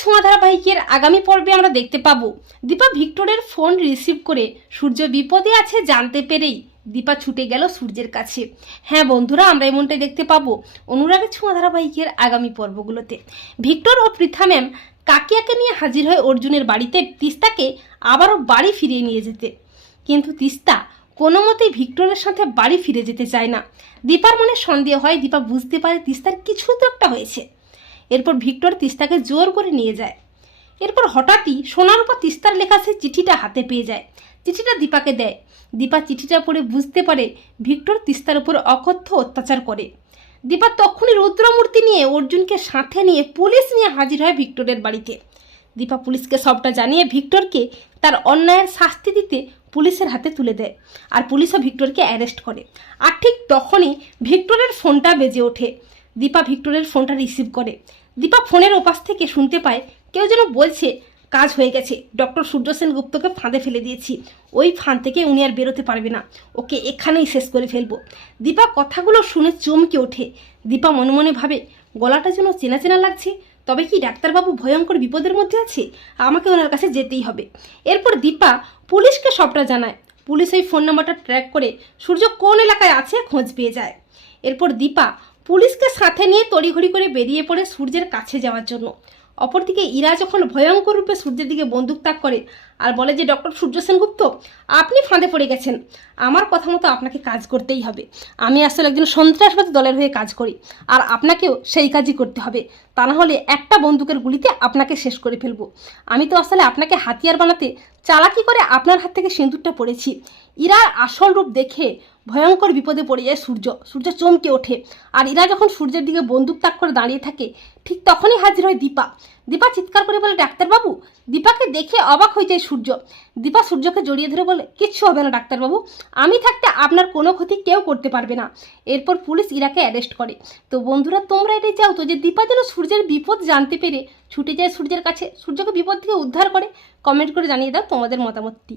ছোঁয়া ধারাবাহিকের আগামী পর্বে আমরা দেখতে পাবো। দীপা ভিক্টরের ফোন রিসিভ করে সূর্য বিপদে আছে জানতে পেরেই দীপা ছুটে গেল সূর্যের কাছে। হ্যাঁ বন্ধুরা, আমরা এমনটাই দেখতে পাবো অনুরাগের ছোঁয়া ধারাবাহিকের আগামী পর্বগুলোতে। ভিক্টর ও পৃথা ম্যাম কাকিয়াকে নিয়ে হাজির হয়ে অর্জুনের বাড়িতে তিস্তাকে আবারও বাড়ি ফিরিয়ে নিয়ে যেতে। কিন্তু তিস্তা কোনো মতেই ভিক্টরের সাথে বাড়ি ফিরে যেতে চায় না। দীপার মনে সন্দেহ হয়, দীপা বুঝতে পারে তিস্তার কিছু তো একটা হয়েছে। এরপর ভিক্টর তিস্তাকে জোর করে নিয়ে যায়। এরপর হঠাৎই সোনার উপর তিস্তার লেখা সেই চিঠিটা হাতে পেয়ে যায়। চিঠিটা দীপাকে দেয়। দীপা চিঠিটা পড়ে বুঝতে পারে ভিক্টর তিস্তার উপর অকথ্য অত্যাচার করে। দীপা তখনই রুদ্রমূর্তি নিয়ে অর্জুনকে সাথে নিয়ে পুলিশ নিয়ে হাজির হয় ভিক্টরের বাড়িতে। দীপা পুলিশকে সবটা জানিয়ে ভিক্টরকে তার অন্যায়ের শাস্তি দিতে পুলিশের হাতে তুলে দেয় আর পুলিশও ভিক্টরকে অ্যারেস্ট করে। আর ঠিক তখনই ভিক্টরের ফোনটা বেজে ওঠে। দীপা ভিক্টরের ফোনটা রিসিভ করে। দীপা ফোনের ওপাশ থেকে শুনতে পায়, কেউ যেন বলছে, কাজ হয়ে গেছে, ডক্টর সূর্য সেনগুপ্তকে ফাঁদে ফেলে দিয়েছি। ওই ফাঁদ থেকে উনি আর বেরোতে পারবে না। ওকে এখানেই শেষ করে ফেলব। দীপা কথাগুলো শুনে চমকে ওঠে। দীপা মনে মনে ভাবে, গলাটা যেন চেনা চেনা লাগছে, তবে কি ডাক্তারবাবু ভয়ঙ্কর বিপদের মধ্যে আছে? আমাকে ওনার কাছে যেতেই হবে। এরপর দীপা পুলিশকে সবটা জানায়। পুলিশ এই ফোন নাম্বারটা ট্র্যাক করে, সূর্য কোন এলাকায় আছে? খোঁজ পেয়ে যায়। এরপর দীপা পুলিশকে সাথে নিয়ে তড়িঘড়ি করে বেরিয়ে পড়ে সূর্যের কাছে যাওয়ার জন্য। অপরদিকে ইরা যখন ভয়ঙ্কর রূপে সূর্যের দিকে বন্দুক তাক করে আর বলে যে, ডক্টর সূর্য সেনগুপ্ত, আপনি ফাঁদে পড়ে গেছেন। আমার কথা মতো আপনাকে কাজ করতেই হবে। আমি আসলে একজন সন্ত্রাসবাদী দলের হয়ে কাজ করি আর আপনাকেও সেই কাজই করতে হবে। তা না হলে একটা বন্দুকের গুলিতে আপনাকে শেষ করে ফেলব। আমি তো আসলে আপনাকে হাতিয়ার বানাতে চালাকি করে আপনার হাত থেকে সিঁদুরটা পড়েছি। ইরার আসল রূপ দেখে ভয়ঙ্কর বিপদে পড়ে যায় সূর্য। সূর্য চমকে ওঠে। আর ইরা যখন সূর্যের দিকে বন্দুক তাক করে দাঁড়িয়ে থাকে, ঠিক তখনই হাজির হয় দীপা। দীপা চিৎকার করে বলে, ডাক্তারবাবু! দীপাকে দেখে অবাক হয়ে যায় সূর্য। দীপা সূর্যকে জড়িয়ে ধরে বলে, কিচ্ছু হবে না ডাক্তারবাবু। আমি থাকতে আপনার কোনো ক্ষতি কেউ করতে পারবে না। এরপর পুলিশ ইরাকে অ্যারেস্ট করে। তো বন্ধুরা, তোমরা এটাই চাও তো যে দীপা যেন সূর্যের বিপদ জানতে পেরে, ছুটে যায় সূর্যের কাছে, সূর্যকে বিপদ থেকে উদ্ধার করে? কমেন্ট করে জানিয়ে দাও তোমাদের মতামতটি।